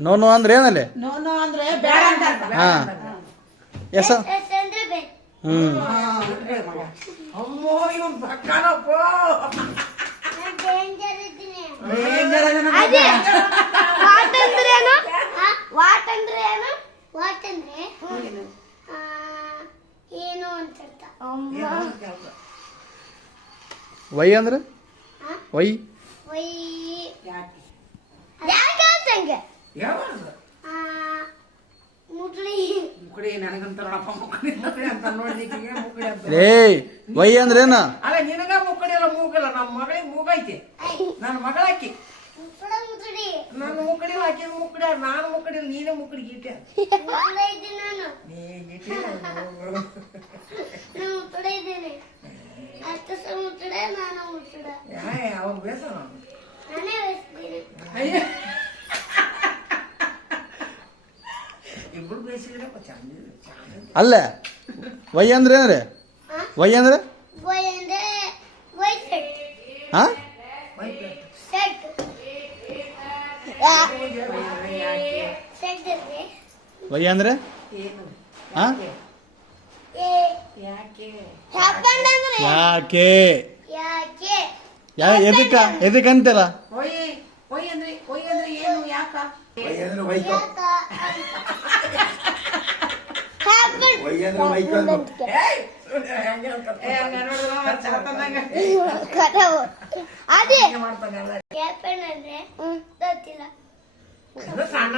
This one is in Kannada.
ನೋ ಅಂದ್ರೆ ಏನಲ್ಲೇ ಹಾ ಎಸ್ ವೈ ಅಂದ್ರೆ ವೈ ಲೇ ವೈ ಅಂದ್ರೆ ಏನ ಅಲ್ಲ ನಿನಗ ಮುಕ್ಕಡಿ ಎಲ್ಲ ಮೂಗಲ್ಲ ನಮ್ಮ ಮಗಳಿಗೆ ಮೂಗೈತಿ ನನ್ನ ಮಗಳಾಕಿ ನನ್ನ ಮುಕ್ಕಡಿ ಹಾಕಿ ಮುಕ್ಕಡಿ ನಾನು ಮುಕ್ಕಡಿ ನೀನೇ ಮುಕ್ಕಡಿ ಗೀಟೆ ಅವಾಗ ಬೇಸ ಇಬ್ರು ಬೇಸಿದ್ರಪ್ಪ ಚಂದ ಅಲ್ಲ ವೈ ಅಂದ್ರೆ ಏನ್ರಿ ವೈ ಅಂದ್ರೆ ಹಾ ವೈ ಅಂದ್ರೆ ಹಾ ಯಾಕೆ ಎದಕ್ಕಂತಲ್ಲ ಒಯ್ ಅಂದ್ರೆ ಏನು ಯಾಕ ಅದೇ ಸಣ್ಣ